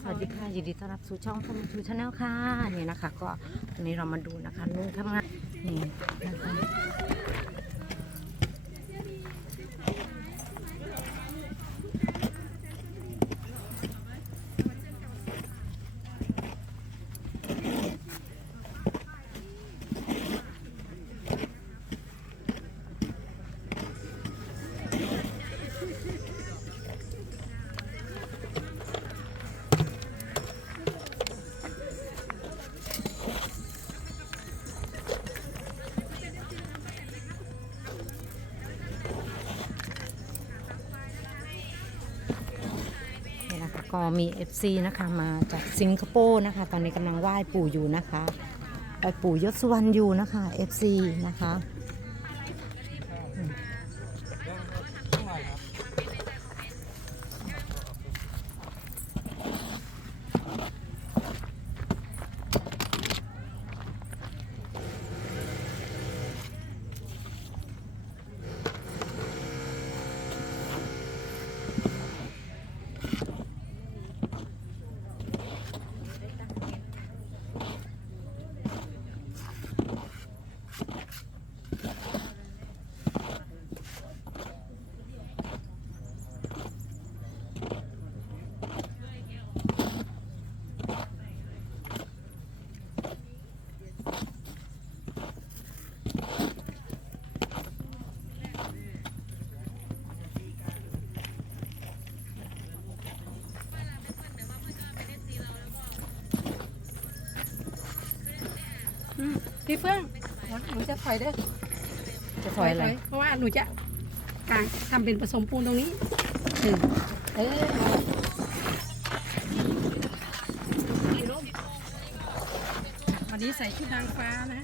สวัสดีค่ะยินดีต้อนรับสู่ช่องพมทูชาแนลค่ะนี่นะคะ ก็วันนี้เรามาดูนะคะลุงทำงานนี่นะคะ ก็มี FC นะคะมาจากสิงคโปร์นะคะ ตอนนี้กำลังไหว้ปู่อยู่นะคะไหว้ปู่ยศสุวรรณอยู่นะคะ FC นะคะ พี่เฟื่องหนูจะถอยเด้อจะถอยอะไรเพราะว่าหนูจะกางทำเป็นผสมปูนตรงนี้หนึ่งเออวันนี้ใส่ชุดนางฟ้านะ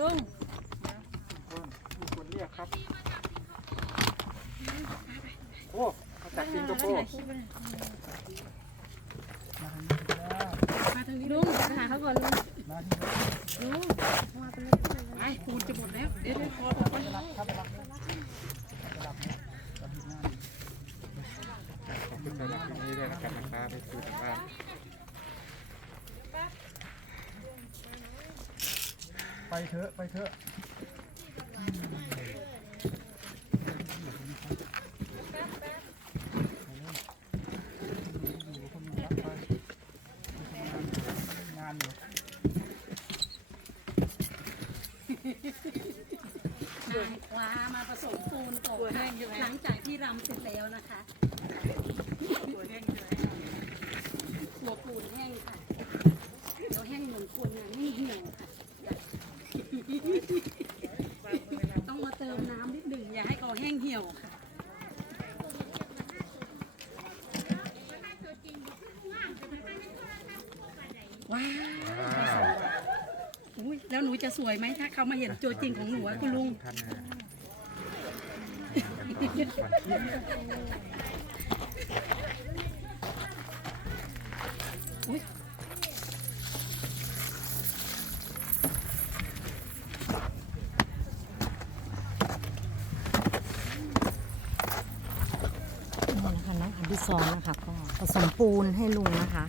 ลุง มีคนเรียกครับ โอ้มาจากสิงคโปร์ มาทางนี้ ลุ ลุ ง ง จะหาเขา ก่อนลุงมาที่นี่ลุงมาไปเลยไปปูนจะหมดแล้ว เดี๋ยวพอพอพอขอบคุณสำหรับที่นี้ด้วยนะครับนะครับไปสู่ทางบ้านไปเถอะ ไปเถอะ งานอยู่ นางฟ้ามาผสมปูนก่อนหลังจากที่ รำเสร็จแล้วนะคะหัวแห้งหัวปูนแห้งค่ะ เดี๋ยวแห้งเหมือนคนนะนี่เหี่ยวค่ะ ต้องมาเติมน้ำนิดหนึ่งอย่าให้เขาแห้งเหี่ยวค่ะว้าวอุ้ยแล้วหนูจะสวยไหมถ้าเขามาเห็นตัวจริงของหนูอะคุณลุง ท่านนะอุ้ย นี่นะคะน้องอภิสรนะคะก็ผสมปูนให้ลุงนะคะ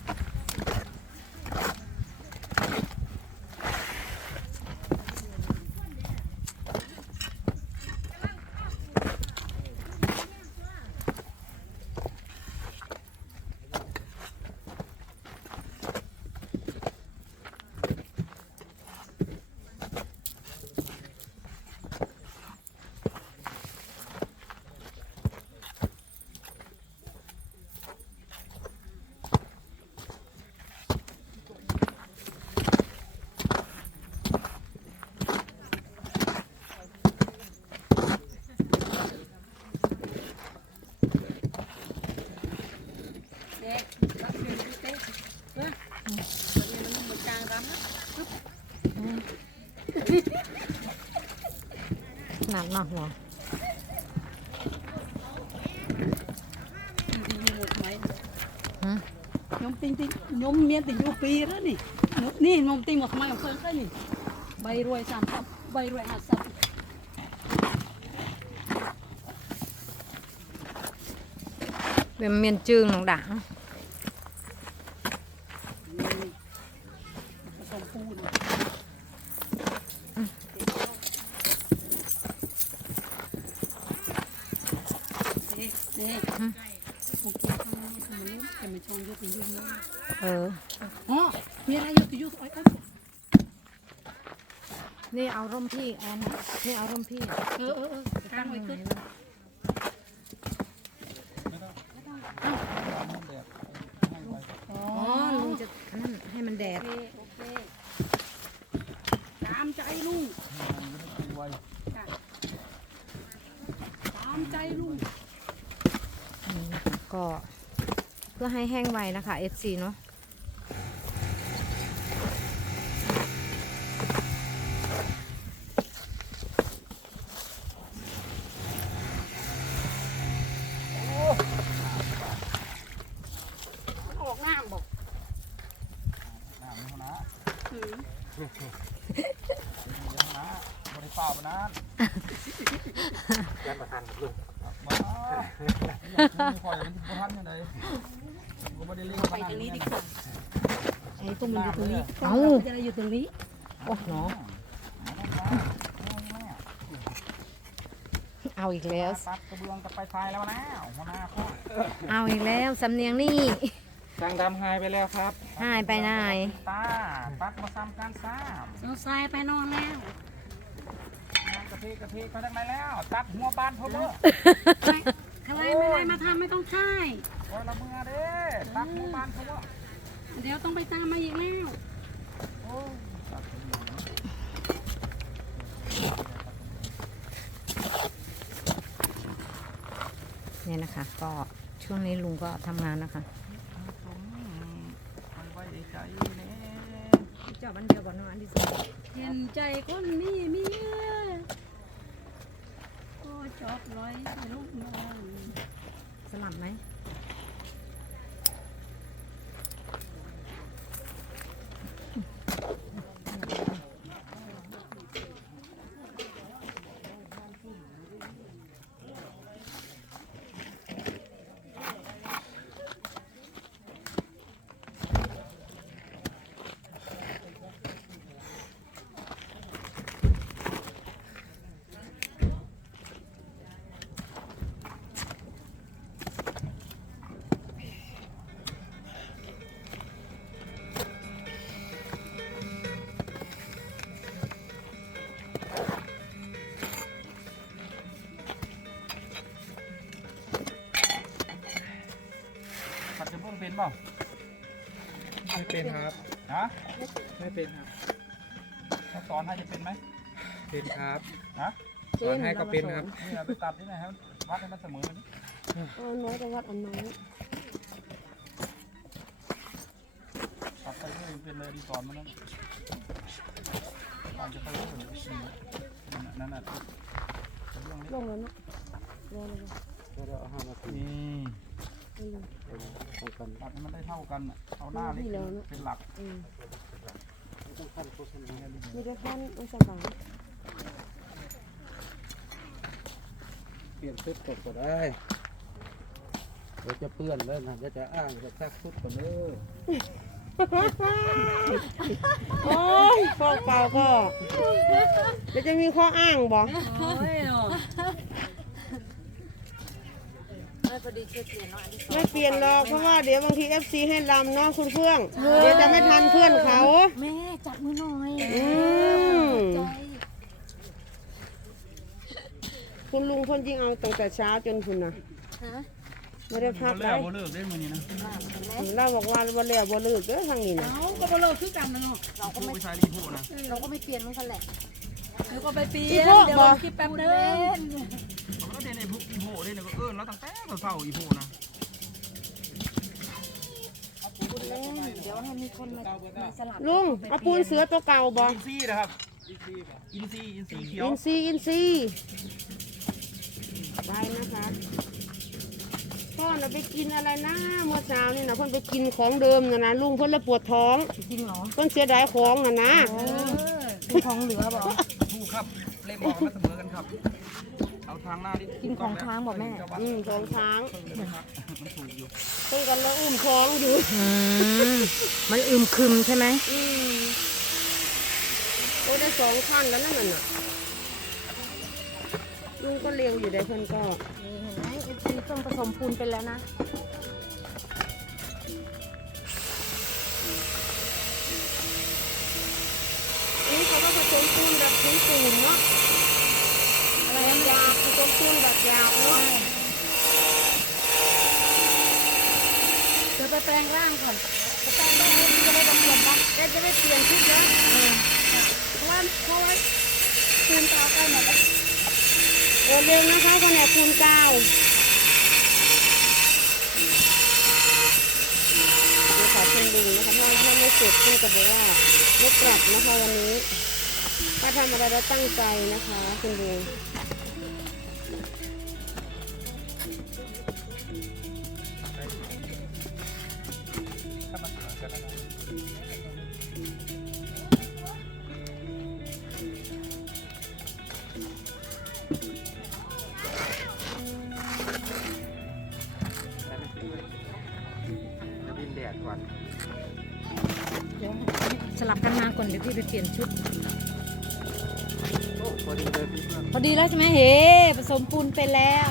างหน้าหัวខ្ញុំទិញទិញខ្ញុំមានទៅយូរពីរនេះនេះខ្ញុំទិញមកខ្មៅអំពើទៅនេះ330 350វាមានជើងនឹងដាក់អឺ เอออ๋อมีอะไรยุติยุติอ้อยอ้อยนี่เอาร่มพี่แอนนี่เอาร่มพี่เออเออเออตั้งไว้ขึ้นอ๋อลุงจะนั่นให้มันแดดคโอเคตามใจลุงจ้ะตามใจลุง นี่นะคะก็เพื่อให้แห้งไวนะคะ FC เนาะ ออกน้ำบอก น้ำนี่นะ อืม เดี๋ยวนะบริฟ้าปนานแกนประทานกับลุงมาไม่ค่อยมันประทานยังไงก็ ไม่ได้เลี้ยงไปทางนี้ดีกว่าไอ้ตุ้มมันอยู่ตรงนี้เอ้าเอ้าจะได้อยู่ตรงนี้โอ้เนาะเอาอีกแล้วตัดกระเบื้องจะไปทายแล้วนะหัวหน้าพ่อเอาอีกแล้วสำเนียงนี่จางดำหายไปแล้วครับหายไปไหนตาตัดมาซ้ำกันซ้เอาทรายไปนอนแล้วำงานกะทิกะทิเขาทางไหนแล้ว ตัดหัวบานเขาเบ้อใครใครไม่ได้มาทำไม่ต้องค่า ยโอ้ยละเมื่อเด้ตัดหัวบานเขาเบ้อเดี๋ยวต้องไปตามมาอีกแล้วโอ้ยตัดหัวเนอะเนี่ยนะคะ ก็ช่วงนี้ลุงก็ทำงานนะคะผมมันไว้ใจแน่เจ้าบันเดียวก่อนนะอันที่สองเห็นใจคนมีเมียก็จอบร้อยลูกน้องสลับไหม เป็นเปล่าไม่เป็นครับฮะไม่เป็นครับเขาสอนให้จะเป็นไหมเป็นครับฮะสอนให้ก็เป็นครับนี่เอาไปตัดนี่นะฮะวัดให้มันเสมอกันเอาน้อยจะวัดอันน้อยตัดไปเรื่อยเป็นเลยดีสอนมันนั้นตามจะไปเรื่อยนั่นน่ะเรื่องนี้ลงแล้วเนาะลงแล้วก็ เราเอาห้านาทีนี่ป้องกันตัดให้มันได้เท่ากันน่ะเอาหน้าเล็กเป็นหลักต้องขั้นโฆษณามีแต่ขั้นมันสบายเปลี่ยนชุดก่อนก็ได้เดี๋ยวจะเปื้อนแล้วนะเดี๋ยวจะอ้างจะซักชุดก่อนเลยโอ้ยพอเก่าก็เดี๋ยวจะมีข้ออ้างบอก โอ้ยเนาะ ไม่เปลี่ยนหรอกเพราะว่าเดี๋ยวบางที FC ให้ลำเนาะคุณเพื่อง เดี๋ยวจะไม่ทันเพื่อนเขา แม่จับมือหน่อยอืมคุณลุงเพ่นยิงเอาตั้งแต่เช้าจนคุณนะไม่ได้พักบ่เลแล้วยบ่เลิกได้มื้อนี้นะเราบอกว่าวันแล้ววันเลิกเด้อทางนี้นะเอาก็บ่เลิกคือกันนะเนาะผู้ไปใช้รีโพนะเราก็ไม่เปลี่ยนมันกันแหละเดี๋ยวก็ไปเปลี่ยนเดี๋ยวคิดแป๊บนึง วกอีโพเด่นก็เอิ้นแล้วตั้งแต่เช้าๆอีโพนะเดี๋ยวให้มีคนมามาสลับลุงเอาปูนเสือตัวเก่าบออินซีย์นะครับอินซีย์อินซีย์เขียวอินซีอินซีได้นะคะพ่อเราไปกินอะไรนะเมื่อเช้านี่นะเพ่นไปกินของเดิมนะนะลุงเพ่นเลยปวดท้องจริงเหรอเพ่นเสียดายของนะนะคือของเหลือบอกถูกครับเลขบอกมันเสมอกันครับ เอาทางหน้านี่กินของค้างบอกแม่ อืมของช้างมันถูกอยู่เพิ่งกันแล้วอุ้มท้องอยู่ อืมมันอึมครึมใช่ไหมอืมโอ้ได้สองขั้นแล้วนั่นน่ะลุงก็เร็วอยู่ได้เพิ่นก็นี่เห็นไหมเอฟซีต้องผสมปูนไปแล้วนะ นี่เขาก็ผสมปูนแบบสูงๆเนาะอะไรนะ ยาผสมปูนแบบยาวเนาะเดี๋ยวไปแปลงร่างก่อนไปแปลงร่างให้พี่จะได้มาเปลี่ยนปะแกจะได้เปลี่ยนชุดนะเพราะว่าเพราะว่าปูนต่อกล้หมดแล้วโอเร็วนะคะแผนกปูนกาวนี่ค่ะคุณลุงนะคะถ้าถ้าไม่เสร็จเพื่อนก็บอกว่าไม่กลับนะคะวันนี้ป้าทำอะไรแล้ตั้งใจนะคะ คุณลุ บินแดดก่อนเดี๋ยวสลับกันมาก่อนเดี๋ยวพี่ไปเปลี่ยนชุด โอ้พอดีเลยพี่เพื่อนพอดีแล้วใช่ไหมเฮ้ผสมปูนไปแล้ว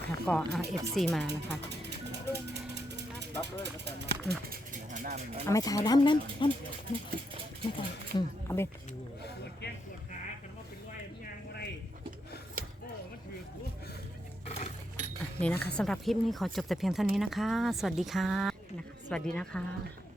นะคะ ก็ RFC มานะคะเลยมาแต่มาน้ามันเอาไม่ถ่ายน้ำน้ำน้ำไม่ถ่ายอืมเอาไปอะนี่นะคะสำหรับคลิปนี้ขอจบแต่เพียงเท่านี้นะคะ สวัสดีค่ะ สวัสดีนะคะ